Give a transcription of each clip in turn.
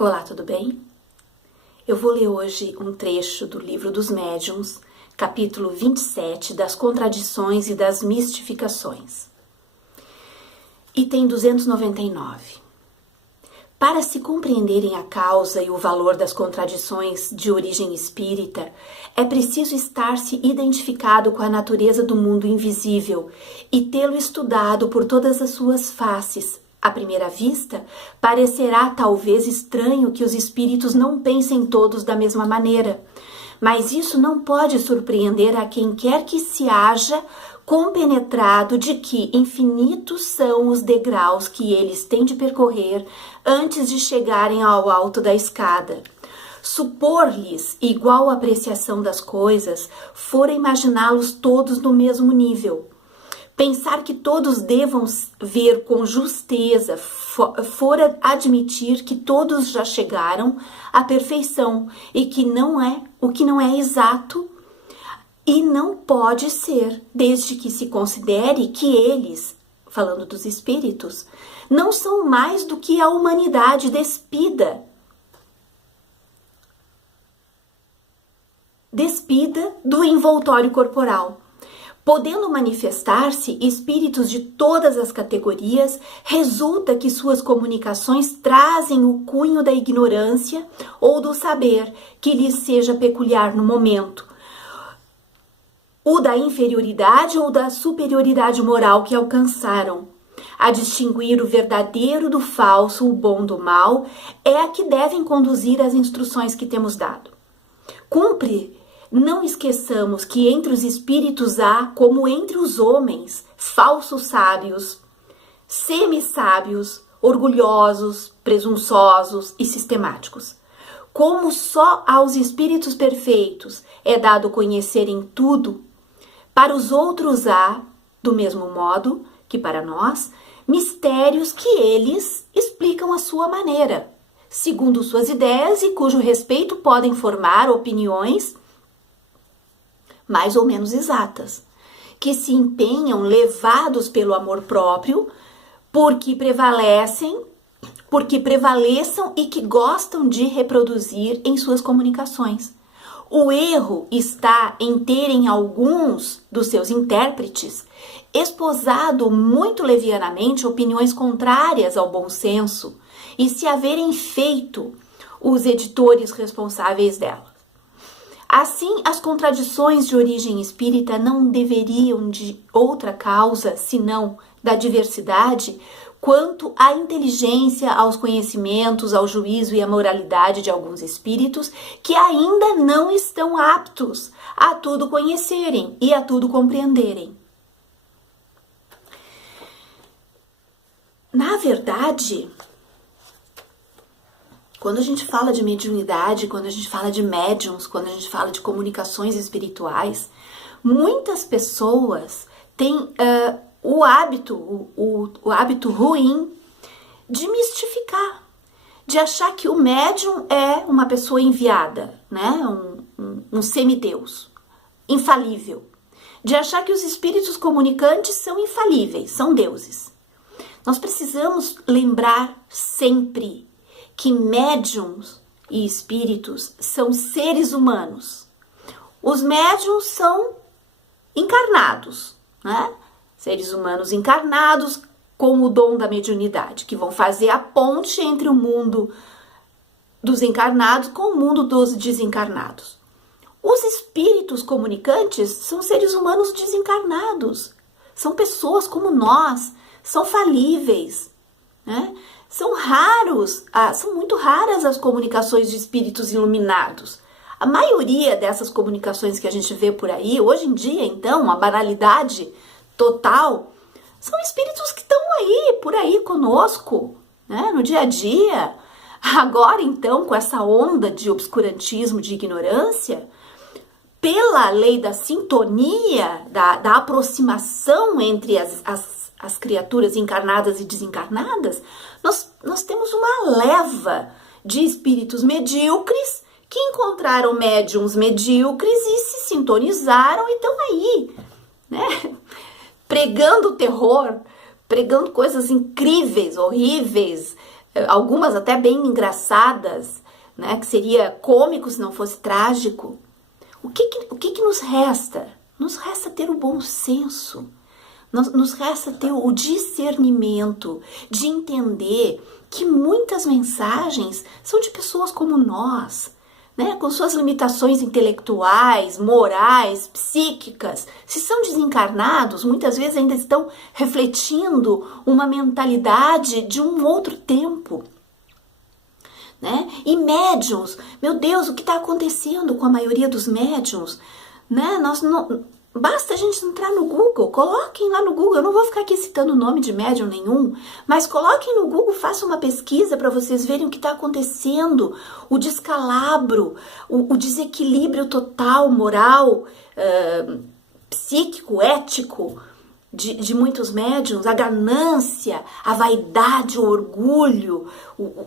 Olá, tudo bem? Eu vou ler hoje um trecho do Livro dos Médiuns, capítulo 27, das contradições e das mistificações. Item 299. Para se compreenderem a causa e o valor das contradições de origem espírita, é preciso estar-se identificado com a natureza do mundo invisível e tê-lo estudado por todas as suas faces. À primeira vista, parecerá talvez estranho que os espíritos não pensem todos da mesma maneira, mas isso não pode surpreender a quem quer que se haja compenetrado de que infinitos são os degraus que eles têm de percorrer antes de chegarem ao alto da escada. Supor-lhes igual apreciação das coisas fora imaginá-los todos no mesmo nível. Pensar que todos devam ver com justeza fora admitir que todos já chegaram à perfeição e que o que não é exato e não pode ser, desde que se considere que eles, falando dos espíritos, não são mais do que a humanidade despida do envoltório corporal. Podendo manifestar-se espíritos de todas as categorias, resulta que suas comunicações trazem o cunho da ignorância ou do saber que lhes seja peculiar no momento, o da inferioridade ou da superioridade moral que alcançaram. A distinguir o verdadeiro do falso, o bom do mal, é a que devem conduzir as instruções que temos dado. Cumpre não esqueçamos que entre os espíritos há, como entre os homens, falsos sábios, semi-sábios, orgulhosos, presunçosos e sistemáticos. Como só aos espíritos perfeitos é dado conhecerem tudo, para os outros há, do mesmo modo que para nós, mistérios que eles explicam à sua maneira, segundo suas ideias e cujo respeito podem formar opiniões mais ou menos exatas, que se empenham levados pelo amor próprio, porque prevaleçam e que gostam de reproduzir em suas comunicações. O erro está em terem alguns dos seus intérpretes esposado muito levianamente opiniões contrárias ao bom senso e se haverem feito os editores responsáveis dela. Assim, as contradições de origem espírita não deveriam de outra causa, senão da diversidade, quanto à inteligência, aos conhecimentos, ao juízo e à moralidade de alguns espíritos que ainda não estão aptos a tudo conhecerem e a tudo compreenderem. Na verdade, quando a gente fala de mediunidade, quando a gente fala de médiums, quando a gente fala de comunicações espirituais, muitas pessoas têm o hábito ruim de mistificar, de achar que o médium é uma pessoa enviada, né? um semideus, infalível, de achar que os espíritos comunicantes são infalíveis, são deuses. Nós precisamos lembrar sempre que médiums e espíritos são seres humanos. Os médiums são encarnados, né? Seres humanos encarnados com o dom da mediunidade, que vão fazer a ponte entre o mundo dos encarnados com o mundo dos desencarnados. Os espíritos comunicantes são seres humanos desencarnados, são pessoas como nós, são falíveis, né? São muito raras as comunicações de espíritos iluminados. A maioria dessas comunicações que a gente vê por aí, hoje em dia, então, a banalidade total, são espíritos que estão aí, por aí conosco, né, no dia a dia. Agora, então, com essa onda de obscurantismo, de ignorância, pela lei da sintonia, da aproximação entre as criaturas encarnadas e desencarnadas, nós temos uma leva de espíritos medíocres que encontraram médiums medíocres e se sintonizaram e estão aí, né? Pregando terror, pregando coisas incríveis, horríveis, algumas até bem engraçadas, né, que seria cômico se não fosse trágico. O que nos resta? Nos resta ter o bom senso, nos resta ter o discernimento de entender que muitas mensagens são de pessoas como nós, né, com suas limitações intelectuais, morais, psíquicas. Se são desencarnados, muitas vezes ainda estão refletindo uma mentalidade de um outro tempo. Né? E médiuns, meu Deus, o que está acontecendo com a maioria dos médiuns? Né? Basta a gente entrar no Google, coloquem lá no Google, eu não vou ficar aqui citando o nome de médium nenhum, mas coloquem no Google, façam uma pesquisa para vocês verem o que está acontecendo, o descalabro, o desequilíbrio total, moral, psíquico, ético de muitos médiums, a ganância, a vaidade, o orgulho,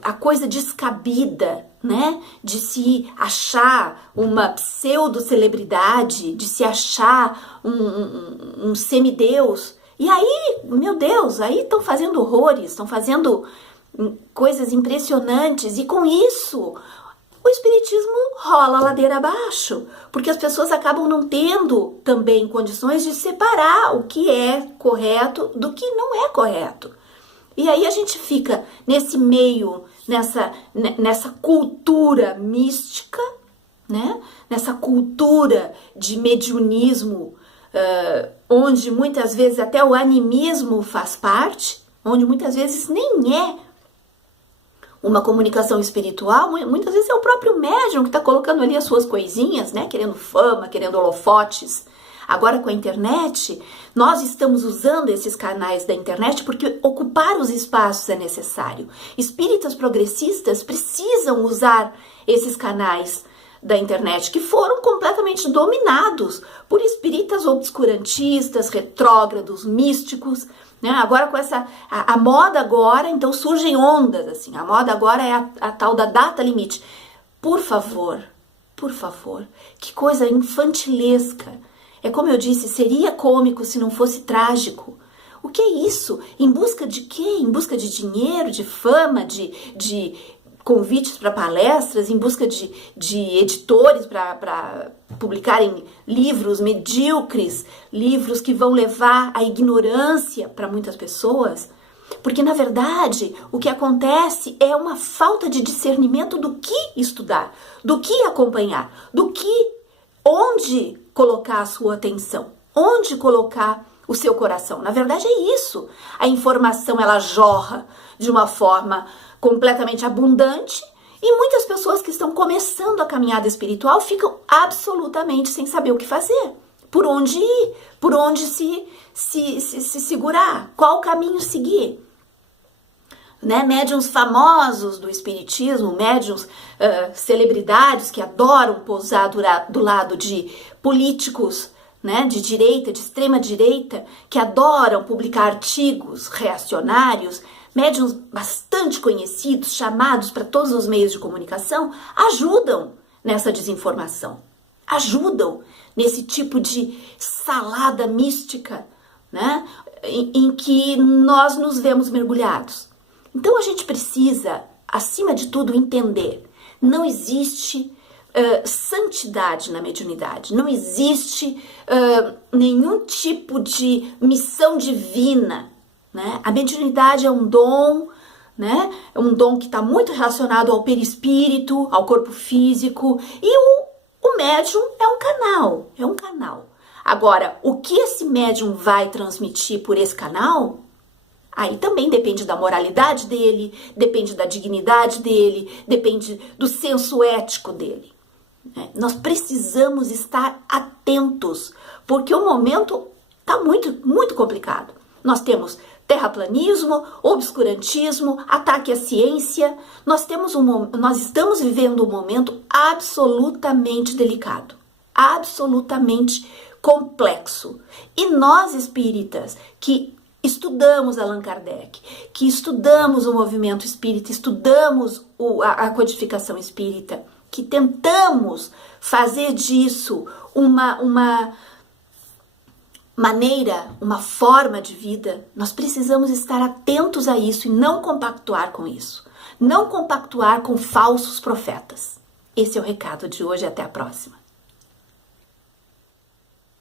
a coisa descabida, né? De se achar uma pseudo-celebridade, de se achar um semideus. E aí, meu Deus, aí estão fazendo horrores, estão fazendo coisas impressionantes, e com isso o espiritismo rola a ladeira abaixo, porque as pessoas acabam não tendo também condições de separar o que é correto do que não é correto. E aí a gente fica nesse meio, nessa cultura mística, né? Nessa cultura de mediunismo, onde muitas vezes até o animismo faz parte, onde muitas vezes nem é uma comunicação espiritual, muitas vezes é o próprio médium que está colocando ali as suas coisinhas, né? Querendo fama, querendo holofotes. Agora com a internet, nós estamos usando esses canais da internet porque ocupar os espaços é necessário. Espíritas progressistas precisam usar esses canais da internet que foram completamente dominados por espíritas obscurantistas, retrógrados, místicos, né? Agora com a moda agora, então surgem ondas, assim, a moda agora é a tal da data limite. Por favor, que coisa infantilesca. É como eu disse, seria cômico se não fosse trágico. O que é isso? Em busca de quê? Em busca de dinheiro, de fama, de convites para palestras, em busca de editores para publicarem livros medíocres, livros que vão levar à ignorância para muitas pessoas. Porque, na verdade, o que acontece é uma falta de discernimento do que estudar, do que acompanhar, onde colocar a sua atenção, onde colocar o seu coração. Na verdade é isso. A informação ela jorra de uma forma completamente abundante e muitas pessoas que estão começando a caminhada espiritual ficam absolutamente sem saber o que fazer. Por onde ir, por onde se segurar, qual caminho seguir. Né? Médiuns famosos do espiritismo, médiuns celebridades que adoram pousar do lado de políticos, né, de direita, de extrema direita, que adoram publicar artigos reacionários, médiuns bastante conhecidos, chamados para todos os meios de comunicação, ajudam nessa desinformação, ajudam nesse tipo de salada mística, né, em que nós nos vemos mergulhados. Então a gente precisa, acima de tudo, entender, não existe santidade na mediunidade, não existe nenhum tipo de missão divina, né? A mediunidade é um dom, né? É um dom que está muito relacionado ao perispírito, ao corpo físico, e o médium é um canal. Agora, o que esse médium vai transmitir por esse canal, aí também depende da moralidade dele, depende da dignidade dele, depende do senso ético dele. Nós precisamos estar atentos, porque o momento está muito, muito complicado. Nós temos terraplanismo, obscurantismo, ataque à ciência. Nós estamos vivendo um momento absolutamente delicado, absolutamente complexo. E nós espíritas que estudamos Allan Kardec, que estudamos o movimento espírita, estudamos a codificação espírita, que tentamos fazer disso uma maneira, uma forma de vida, nós precisamos estar atentos a isso e não compactuar com isso. não compactuar com falsos profetas. Esse é o recado de hoje, até a próxima.